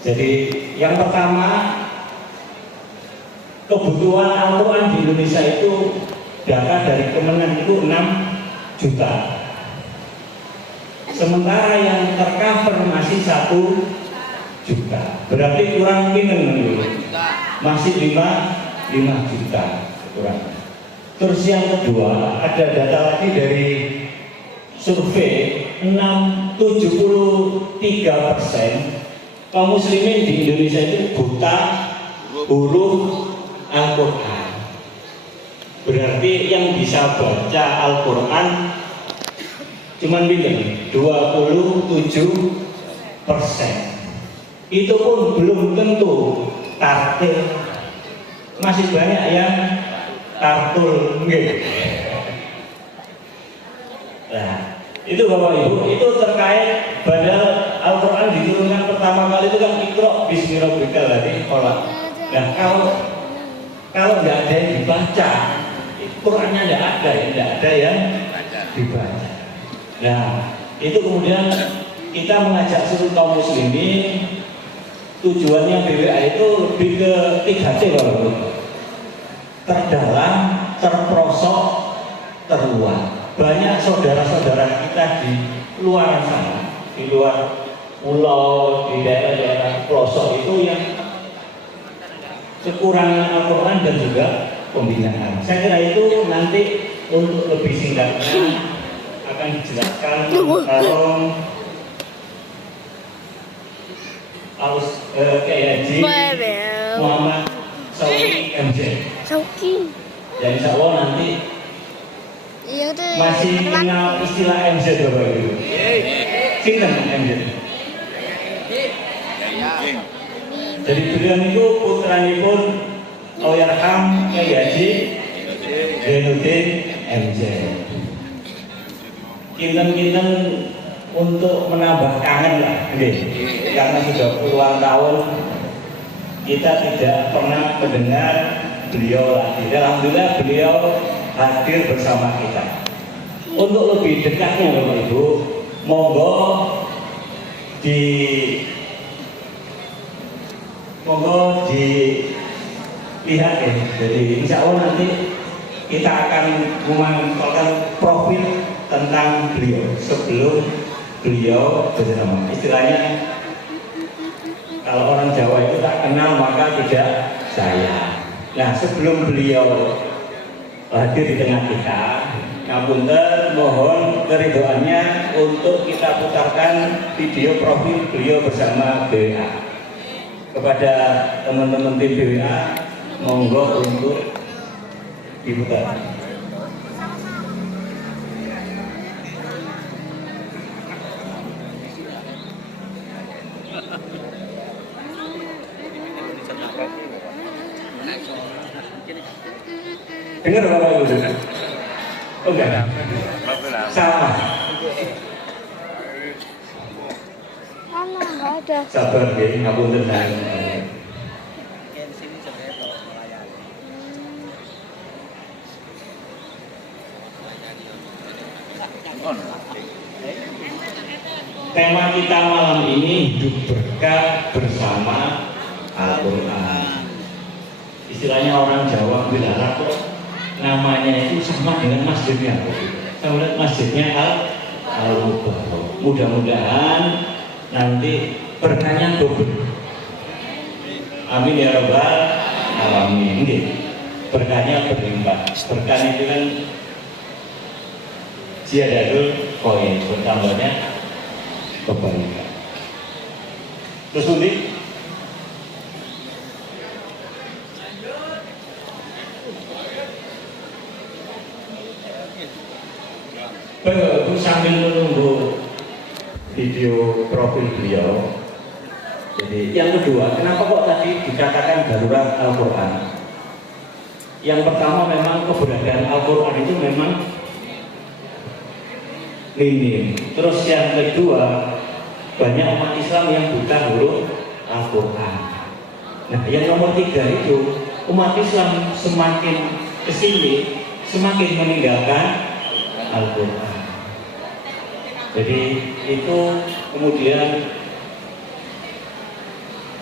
Jadi yang pertama, kebutuhan Al-Quran di Indonesia itu data dari Kemenak itu 6 juta. Sementara yang tercover masih 1 juta. Berarti kurang pinten, masih 5 juta kurang. Terus yang kedua, ada data lagi dari survei 73% kaum muslimin di Indonesia itu buta huruf Al-Quran. Berarti yang bisa baca Al-Quran cuman bilang 27%. Itu pun belum tentu tartil. Masih banyak yang tartul nggih. Nah, itu Bapak Ibu, itu terkait padahal Al-Quran diturunkan pertama kali itu kan Iqra bismi rabbikal ladzi khalaq. Nah, kalau nggak ada yang dibaca, Qurannya nggak ada yang dibaca. Nah, itu kemudian kita mengajak seluruh kaum muslimin. Tujuannya BWA itu lebih ke 3T Bapak Ibu. Terdalam, terprosok, terluar. Banyak saudara-saudara kita di luar sana, di luar pulau, di daerah-daerah pelosok itu yang kekurangan Al-Quran dan juga pembinaan. Saya kira itu nanti untuk lebih singkatnya akan dijelaskan kalau KHJ Muhammad Sauki MJ. Dan insya Allah nanti masih kenal istilah MZ Bapak Ibu. Sinten MZ. Jadi beliau itu putranipun Allahyarham Kyai Haji Zainuddin MZ. Kinten-kinten untuk menambah kangen lah, karena sudah puluhan tahun kita tidak pernah mendengar beliau lagi. Alhamdulillah beliau hadir bersama kita. Untuk lebih dekatnya Bapak Ibu, monggo dilihat ya. Jadi insya Allah nanti kita akan mengumpulkan profil tentang beliau sebelum beliau bersama. Istilahnya kalau orang Jawa itu tak kenal maka tidak sayang. Nah, sebelum beliau hadir di tengah kita, ngapunten mohon keridhoannya untuk kita putarkan video profil beliau bersama BWA. Kepada teman-teman tim BWA, monggo untuk diputar. Dengar Bapak Ibu? Oh enggak? Sama. Enggak ada. Sabar ya, ngapunten saya. Tema kita malam ini hidup berkah bersama Al-Quran. Istilahnya orang Jawa bilang namanya itu sama dengan masjidnya. Saya lihat masjidnya Al-Mubarak. Mudah-mudahan nanti berkahnya double. Amin ya rabbal alamin. Berkahnya berlimpah. Berkah itu kan ziyadatul koin, bertambahnya kebaikan. Terus unik. Baru sambil menunggu video profil beliau. Jadi yang kedua, kenapa kok tadi dikatakan darurat Al-Quran? Yang pertama memang keberadaan Al-Quran itu memang minim. Terus yang kedua, banyak umat Islam yang buta huruf Al-Quran. Nah, yang nomor 3 itu umat Islam semakin kesini semakin meninggalkan Al-Quran. Jadi itu kemudian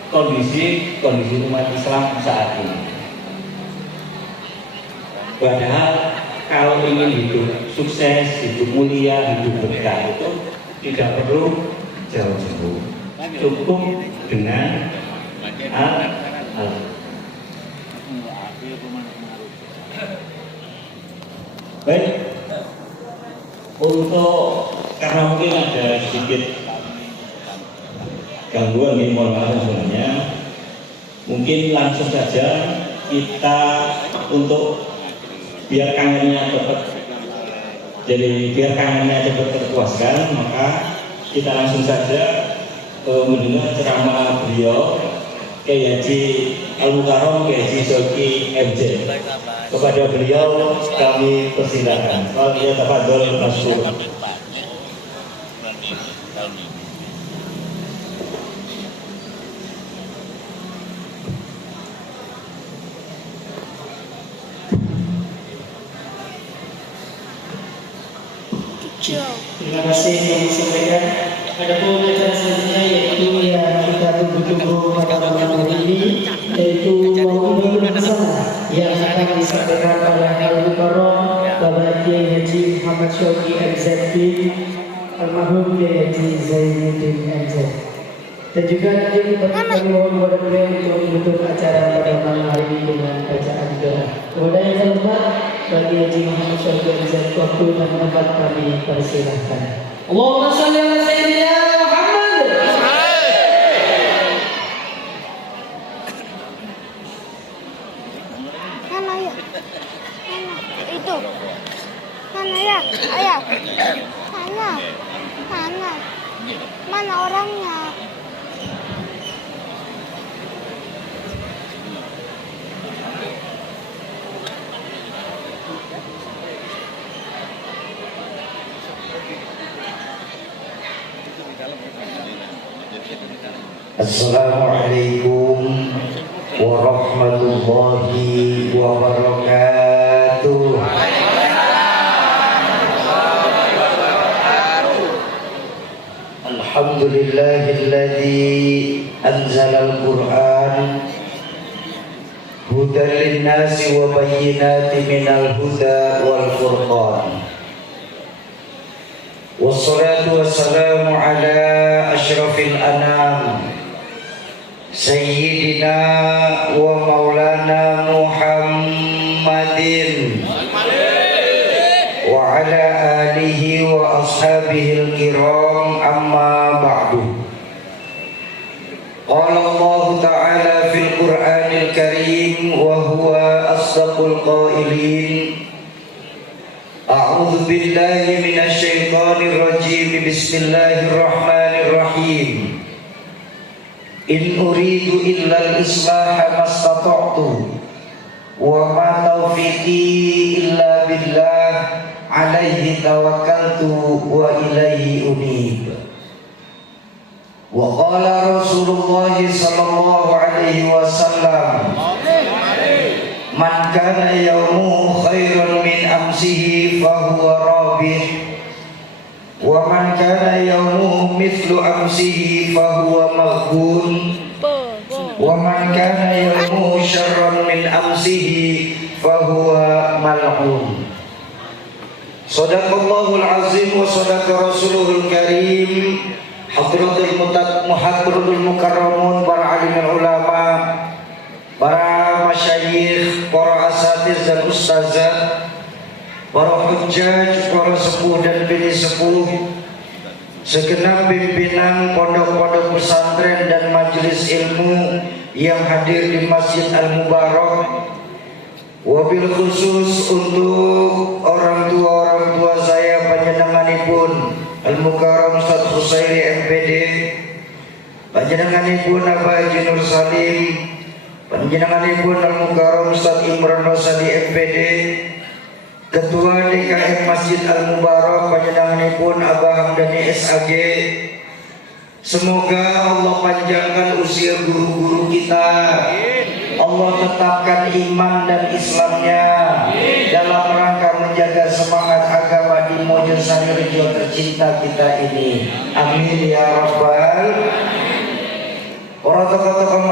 kondisi umat Islam saat ini. Padahal kalau ingin hidup sukses, hidup mulia, hidup berkah itu tidak perlu jauh-jauh, cukup dengan baik. Untuk karena mungkin ada sedikit gangguan di mohon maaf sebenarnya, mungkin langsung saja kita untuk biar kangennya cepat terpuaskan, maka kita langsung saja mendengar ceramah beliau Kiai Haji Al-Mukarram, Kiai Haji Shoki MJ. Kepada beliau kami persilakan. Fadhil tafadhol masykur. Terima kasih yang disampaikan. Adapun acara selanjutnya yaitu yang kita tunggu-tunggu pada malam hari ini, yaitu Maulidul Hasanah yang akan disampaikan oleh Al-Mukarram Bapak Kiai Haji Muhammad Shoki MZP, almarhum Kiai Haji Zainuddin MZ. Dan juga nanti kami mohon kepada beliau untuk menutup acara pada malam hari ini dengan bacaan doa. Kepada yang terhormat bagi Haji Muhammad Shoki MZ, waktu dan tempat kami persilahkan. Allahumma shalli ala sayyidina Muhammad. Mana ya? Mana? Itu. Mana ya? Ayah. Mana? Mana? Mana orangnya? Assalamualaikum warahmatullahi wabarakatuh. Alhamdulillahilladzi anzalal Qur'an hudan linnasi wa bayyinatin minal huda wal furqan. Wassalatu wassalamu ala asyrafil anam Sayyidina wa maulana Muhammadin wa ala alihi wa ashabihil kiram, amma ba'du. Qala Allah ta'ala fil Qur'anil Karim wa huwa asdaqul qailin. A'udzu billahi minasy syaithanir rajim. Bismillahirrahmanirrahim. In uridu illal islaha mastata'tu wa ma taufiqi illa billah alaihi tawakkaltu wa ilaihi unib. Wa qala Rasulullah sallallahu alaihi wasallam, man kana yawmuhu khairan min amsihi fahuwa rabih, wa man kana yawmuhu mithlu amsihi fahuwa maghbun, wa man kana yawmuhu syarran min amsihi fahuwa mal'un. Sadaqallahul azim wa sadaqa rasuluhul karim. Hadratul mukarramun, para alimul ulama, para masyayikh, para asatiz dan ustazah, para hujjaj, para sepuh dan bini sepuh, segenap pimpinan pondok-pondok pesantren dan majelis ilmu yang hadir di Masjid Al-Mubarak, wabil khusus untuk orang tua saya panjenenganipun Al-Mukarram Ustaz Husairi MPD, panjenenganipun Abah Haji Nur Salim, panjenenganipun Al-Mukarram Ustaz Imran Rosadi MPD, Ketua DKM Masjid Al-Mubarak panjenenganipun Abah Hamdani SAG. Semoga Allah panjangkan usia guru-guru kita, Allah tetapkan iman dan Islamnya dalam rangka menjaga semangat agama di Mojosari Rejo tercinta kita ini. Amin ya rabbal. Para tokoh-tokoh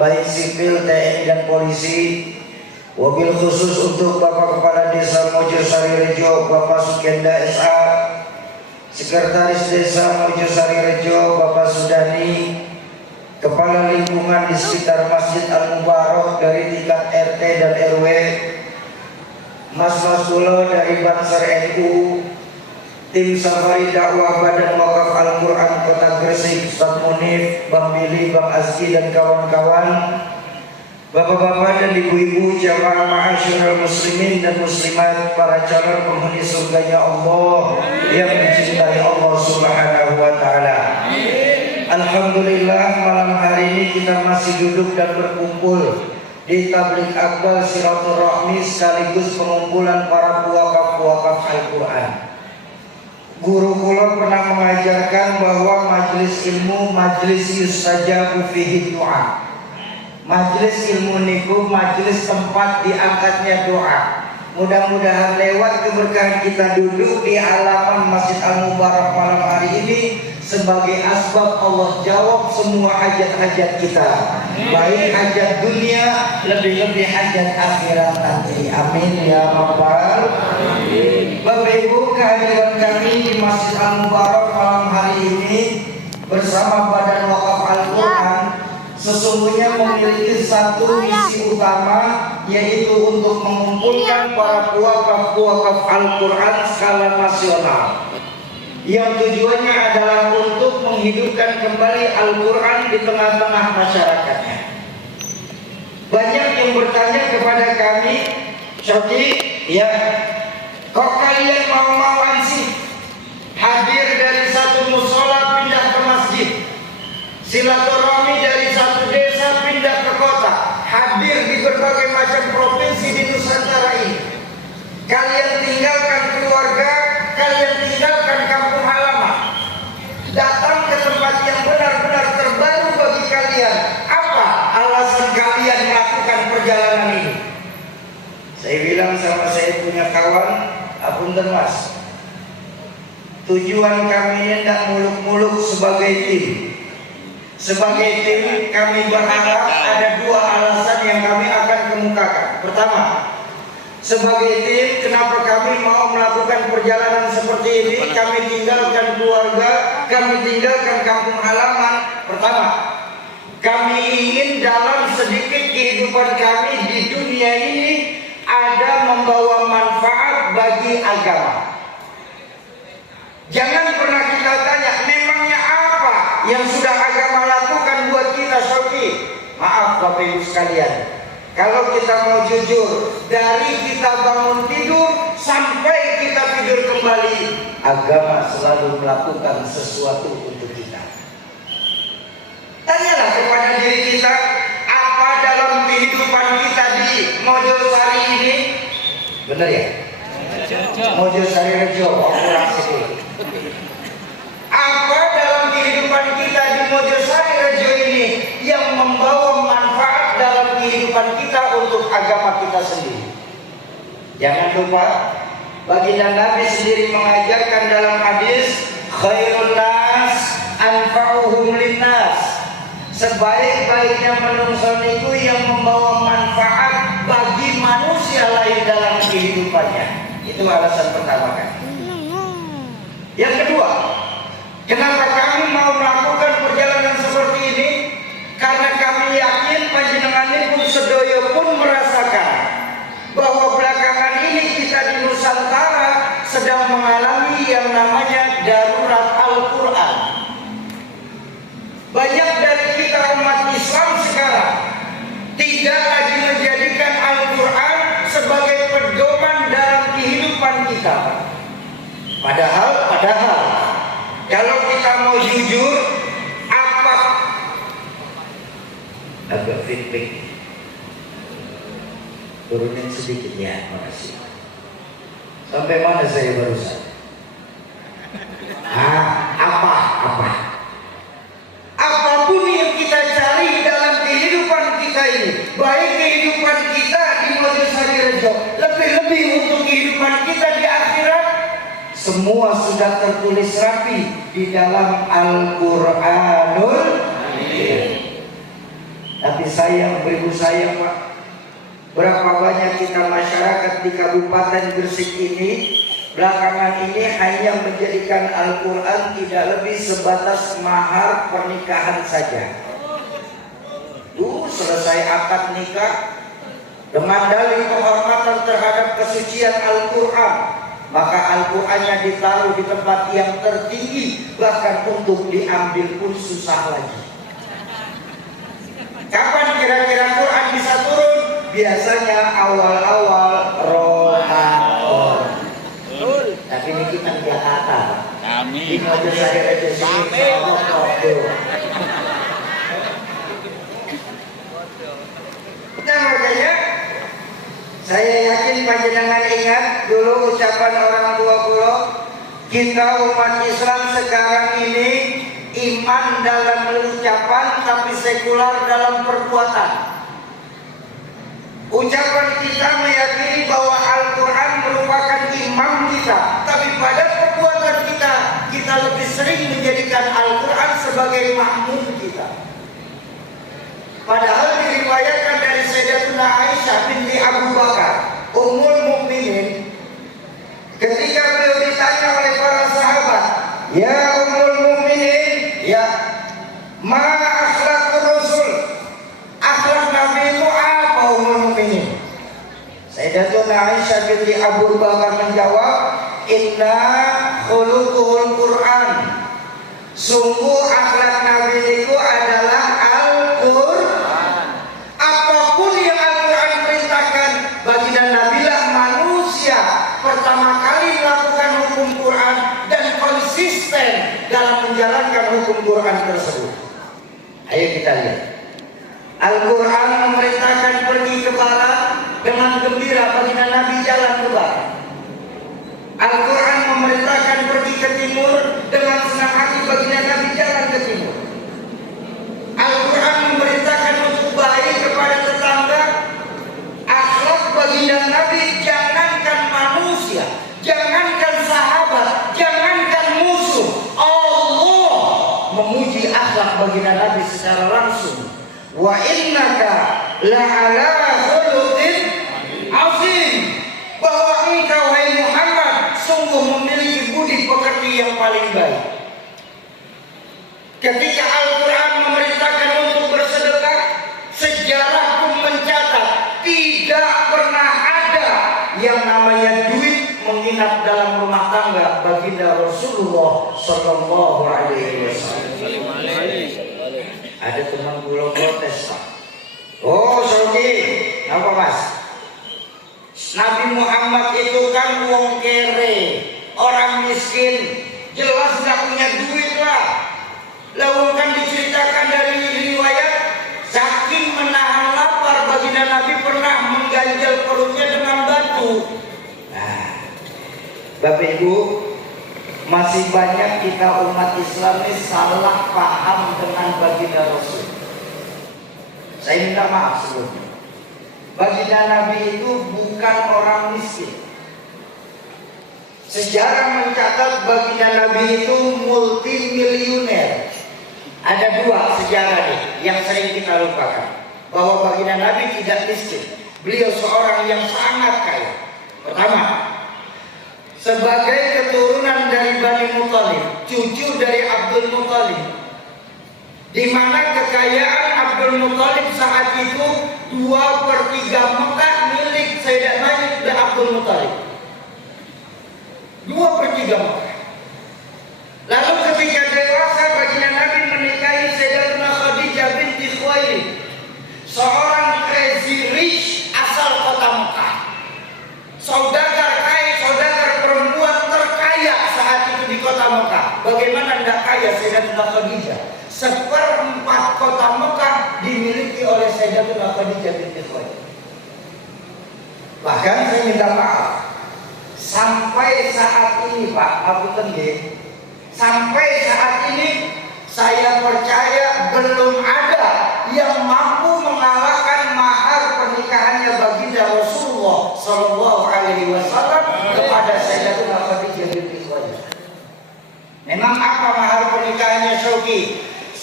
baik sipil, TNI dan polisi. Wabil khusus untuk Bapak Kepala Desa Mojosari Rejo Bapak Sukenda SA, Sekretaris Desa Mojosari Rejo Bapak Sudani, Kepala Lingkungan di sekitar Masjid Al-Mubarak dari tingkat RT dan RW, Mas Masulo dari Bansar NU, tim Safari Dakwah Badan Wakaf Al-Quran Kota Gresik, Ustaz Munif, Bang Billy, Bang Azki dan kawan-kawan, Bapak-bapak dan ibu-ibu jamaah ma'asyiral muslimin dan muslimat, para calon penghuni surganya Allah yang dicintai Allah Subhanahu wa taala. Alhamdulillah, malam hari ini kita masih duduk dan berkumpul di tabligh akbar silaturahmi sekaligus pengumpulan para puwakaf-puwakaf Al-Quran. Guru kula pernah mengajarkan bahwa majelis ilmu majelis yustajabu fihi doa. Majelis ilmu niku majelis tempat diangkatnya doa. Mudah-mudahan lewat keberkahan kita duduk di halaman Masjid Al-Mubarak malam hari ini sebagai asbab Allah jawab semua hajat-hajat kita, baik hajat dunia, lebih-lebih hajat akhirat nanti. Amin ya rabbal alamin. Bapak Ibu, kehadiran kami di Masjid Al-Mubarak malam hari ini bersama Badan Wakaf Al-Quran sesungguhnya memiliki satu misi utama, yaitu untuk mengumpulkan para puwakaf-puwakaf Al-Quran skala nasional, yang tujuannya adalah untuk menghidupkan kembali Al-Quran di tengah-tengah masyarakatnya. Banyak yang bertanya kepada kami, Syoti, ya, kok kalian mau-mauan sih hadir dari satu musola pindah ke masjid, silaturahmi dari satu desa pindah ke kota, hadir di berbagai macam provinsi di Nusantara ini. Kalian tinggalkan keluarga, kalian tinggalkan kampung halaman, datang ke tempat yang benar-benar terbaru bagi kalian. Apa alasan kalian melakukan perjalanan ini? Saya bilang sama saya punya kawan, apunten mas, tujuan kami ini tidak muluk-muluk sebagai tim. Sebagai tim kami berharap ada dua alasan yang kami akan kemukakan. Pertama, sebagai tim kenapa kami mau melakukan perjalanan seperti ini, kami tinggalkan keluarga, kami tinggalkan kampung halaman. Pertama, kami ingin dalam sedikit kehidupan kami di dunia ini ada membawa manfaat bagi agama. Jangan pernah kita tanya, memangnya apa yang sudah agama lakukan buat kita, Syauki? Maaf Bapak Ibu sekalian, kalau kita mau jujur, dari kita bangun tidur sampai kita tidur kembali, agama selalu melakukan sesuatu untuk kita. Tanyalah kepada diri kita, apa dalam kehidupan kita di Mojosari ini? Benar ya? Mojosari Rejo, kurang sedikit. Apa dalam kehidupan kita di Mojosari Rejo ini yang membawa manfaat dalam kehidupan kita untuk agama kita sendiri? Jangan lupa, baginda Nabi sendiri mengajarkan dalam hadis, khairun nas anfa'uhum linnas. Sebaik-baiknya manusia itu yang membawa manfaat bagi manusia lain dalam kehidupannya. Itu alasan pertama kan. Yang kedua, kenapa kami mau melakukan perjalanan seperti ini? Karena kami yakin panjenengan pun sedoyo pun merasakan bahwa belakangan ini kita di Nusantara sedang mengalami yang namanya darurat Al-Quran. Banyak dari kita umat Islam sekarang tidak lagi menjadikan Al-Quran sebagai pedoman dalam kehidupan kita. Padahal kalau kita mau jujur, apa agak feedback turunin sedikit ya, makasih. Sampai mana saya barusan? Apapun yang kita cari dalam kehidupan kita ini, baik kehidupan kita di Mojosari Rejo, lebih-lebih untuk kehidupan kita di akhirat, semua sudah tertulis rapi di dalam Al-Quranul Karim. Tapi sayang, beribu sayang Pak, berapa banyak kita masyarakat di Kabupaten Gresik ini belakangan ini hanya menjadikan Al-Quran tidak lebih sebatas mahar pernikahan saja. Selesai akad nikah dengan dalih penghormatan terhadap kesucian Al-Quran, maka Al-Qurannya ditaruh di tempat yang tertinggi, bahkan untuk diambil pun susah lagi. Kapan kira-kira Quran bisa turun? Biasanya awal-awal Ramadan. Tapi ini kita di Jakarta. Amin. Ini aja saya aja sini. Nah makanya saya yakin panjenengan ingat dulu ucapan orang tua kula, kita umat Islam sekarang ini iman dalam ucapan tapi sekular dalam perbuatan. Ucapan kita meyakini bahwa Al-Quran merupakan imam kita, tapi pada perbuatan kita lebih sering menjadikan Al-Quran sebagai makmum kita. Padahal diriwayatkan dari Sayyidatuna Aisyah binti Abu Bakar, Ummul Mukminin, ketika beliau ditanya oleh para sahabat, "Ya Ummul Mukminin, ya ma akhlaqur Rasul?" Akhlak Nabi itu apa Ummul Mukminin? Sayyidatuna Aisyah binti Abu Bakar menjawab, "Inna khuluquhul Quran." Sungguh akhlak Nabi itu adalah Al-Quran. Apapun yang Al-Quran perintahkan, baginda Nabilah manusia pertama kali melakukan hukum Quran dan konsisten dalam menjalankan hukum Quran tersebut. Ayo kita lihat. Al-Quran memerintahkan pergi ke barat dengan gembira, baginda Nabi jalan ke barat. Al-Quran memerintahkan pergi ke timur dengan senang hati, baginda Nabi jalan ke timur. Al-Quran memerintahkan untuk baik kepada tetangga. Akhlak baginda Nabi, jangankan manusia, jangankan sahabat, jangankan musuh, Allah memuji akhlak baginda Nabi secara langsung. Wa innaka la'ala khuluqin azim, bahwa engkau wahai Muhammad sungguh memiliki budi pekerti yang paling baik. Ketika Al-Quran memerintahkan untuk bersedekah, sejarah pun mencatat tidak pernah ada yang namanya duit menginap dalam rumah tangga baginda Rasulullah Sallallahu Alaihi Wasallam. Ada teman pulau protes, Pak. Oh, Sogi, apa Mas? Nabi Muhammad itu kan wong kere, orang miskin, jelas nggak punya duit lah. Lalu kan diceritakan dari riwayat, saking menahan lapar baginda Nabi pernah mengganjal perutnya dengan batu. Nah, Bapak Ibu, masih banyak kita umat Islam ini salah paham dengan baginda Rasul. Saya minta maaf sebelumnya. Baginda Nabi itu bukan orang miskin. Sejarah mencatat baginda Nabi itu multimilioner. Ada dua sejarah nih yang sering kita lupakan, bahwa baginda Nabi tidak miskin. Beliau seorang yang sangat kaya. Pertama, sebagai keturunan dari Bani Muthalib, cucu dari Abdul Muthalib, di mana kekayaan Abdul Muthalib saat itu 2/3 Mekah milik Sayyidina dan Abdul Muthalib. 2/3 Mekah. Lalu ketika dewasa baginda Nabi menikahi Sayyidatuna Khadijah binti Khuwailid, seorang crazy rich asal kota Mekah, saudagar kaya, saudagar perempuan terkaya saat itu di kota Mekah. Bagaimana tidak kaya Sayyidatuna Khadijah? 1/4 kota Mekah dimiliki oleh Sayyidatuna Khadijah binti Khuwailid. Bahkan saya minta maaf, sampai saat ini Pak Abu Tengge, sampai saat ini saya percaya belum ada yang mampu mengalahkan mahar pernikahannya baginda Rasulullah Sallallahu Alaihi Wasallam kepada Sayyidatuna Khadijah binti Khuwailid. Memang apa mahar pernikahannya, Syauki?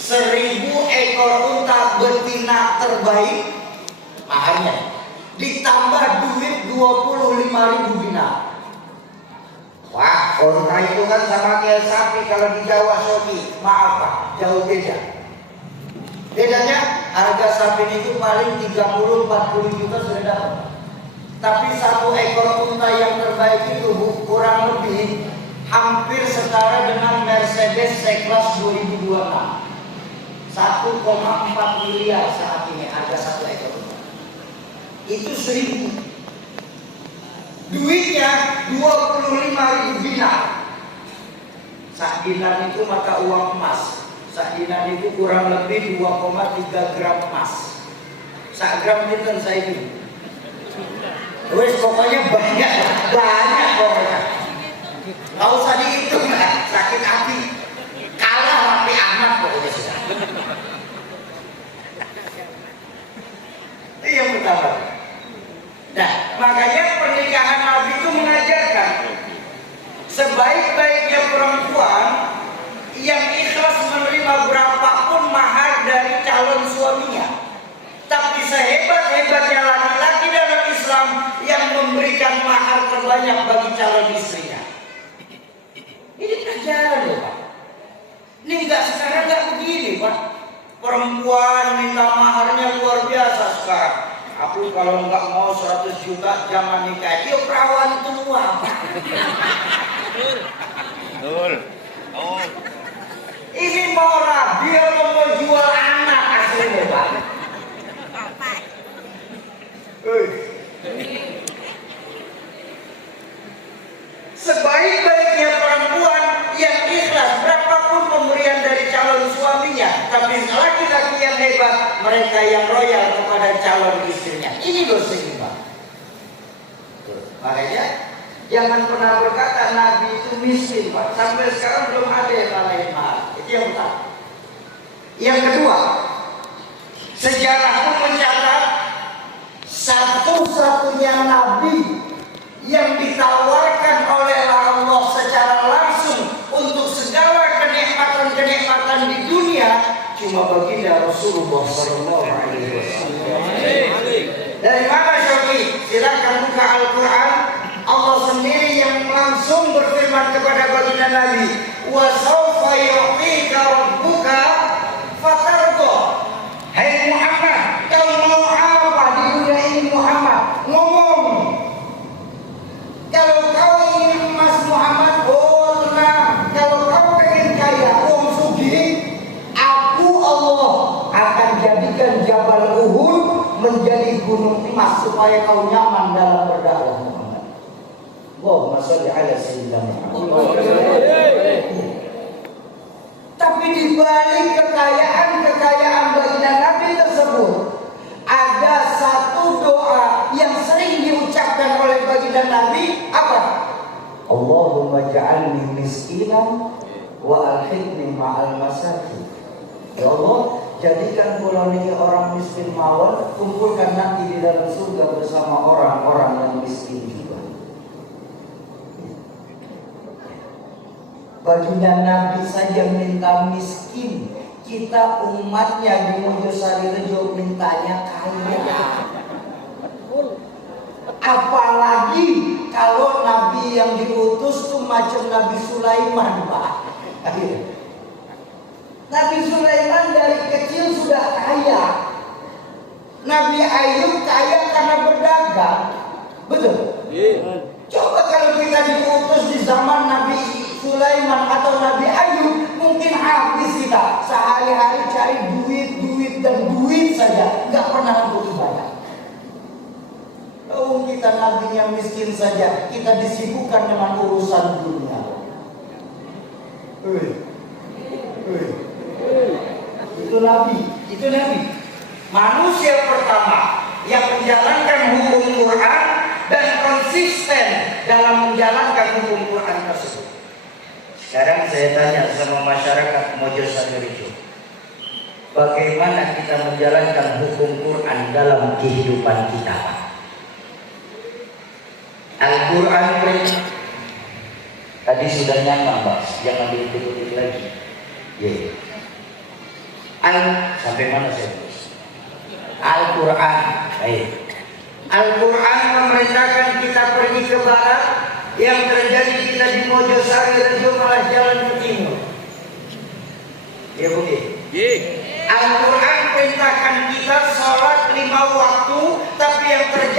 1000 ekor unta betina terbaik maharnya, ditambah duit 25.000 dinar. Wah, unta itu kan sama kayak sapi kalau di Jawa Sofi. Maaf Pak, jauh beda. Bedanya harga sapi itu paling 30-40 juta sudah dapat. Tapi 1 ekor unta yang terbaik itu kurang lebih hampir setara dengan Mercedes C-Class 2026. 1,4 miliar saat ini harga 1 ekor unta. Itu 1000. Duitnya 25.000 dinar. Sak dinar itu maka uang emas. Sak dinar itu kurang lebih 2,3 gram emas. Sak gram itu saya ini. Wes pokoknya banyak pokoknya. Gak usah dihitung lah, sakit hati. Kalah Raffi Ahmad pokoknya sudah. Itu yang pertama. Nah, makanya pernikahan Nabi itu mengajarkan sebaik-baiknya perempuan yang ikhlas menerima berapapun mahar dari calon suaminya. Tapi sehebat-hebatnya laki-laki dalam Islam yang memberikan mahar terbanyak bagi calon istrinya. Ini pelajaran loh Pak. Ini sekarang nggak begini Pak. Perempuan minta maharnya luar biasa sekarang. Aku kalau nggak mau 100 juta jangan nikah. Dia perawan tua Pak. Betul. Oh. Ini mau rabi atau mau jual anak aslinya Pak. Sebaik-baiknya perempuan yang ikhlas berapapun pemberian dari calon suaminya, tapi laki-laki yang hebat mereka yang royal kepada calon istrinya. Ini loh seimbang. Makanya jangan pernah berkata Nabi itu miskin Pak. Sampai sekarang belum ada yang lain mahal. Itu yang pertama. Yang kedua, sejarah pun mencatat satu-satunya Nabi yang ditawarkan oleh Allah secara langsung untuk segala kenikmatan-kenikmatan di dunia cuma baginda Rasulullah SAW. Dari mana Syafi'i? Silakan buka Al-Quran. Allah sendiri yang langsung berfirman kepada baginda Nabi, wa sawfa yu'tika rabbuka fatarda. Hai Muhammad, kau mau apa di dunia ini Muhammad? Ngomong. Kalau kau ingin emas Muhammad, oh tenang. Kalau kau pengen kaya, sugih, aku Allah akan jadikan Jabal Uhud menjadi gunung emas supaya kau nyaman dalam berdakwah Muhammad. Allahumma sholli ala sayyidina Muhammad. Tapi di balik kekayaan baginda Nabi tersebut ada satu doa yang sering diucapkan oleh baginda Nabi, apa? Allahumma ja'alni miskinan wa alhiqni ma'al masakin. Ya Allah, jadikan pulau ini orang miskin mawon, kumpulkan nanti di dalam surga bersama orang-orang yang miskin juga. Baginda Nabi saja minta miskin, kita umatnya di Mojosari Rejo mintanya kaya. Apalagi kalau Nabi yang diutus tuh macam Nabi Sulaiman Pak. Nabi Sulaiman dari kecil sudah kaya. Nabi Ayub kaya karena berdagang. Betul? Coba kalau kita diutus di zaman Nabi Sulaiman atau Nabi Ayub, mungkin habis kita sehari-hari cari duit dan duit saja, nggak pernah untuk ibadah. Oh, kita nabinya miskin saja, kita disibukkan dengan urusan dunia. Itu Nabi. Manusia pertama yang menjalankan hukum Quran dan konsisten dalam menjalankan hukum Quran tersebut. Sekarang saya tanya sama masyarakat Mojosari Rejo, bagaimana kita menjalankan hukum Quran dalam kehidupan kita? Al-Quran tadi sudah nyaman Pak, jangan diikuti lagi. Sampai mana saya? Al-Quran. Baik. Al-Quran memerintahkan kita pergi ke barat, yang terjadi kita di Mojosari Rejo malah jalan ke timur. Ya begitu. Al-Quran perintahkan kita sholat 5 waktu, tapi yang terjadi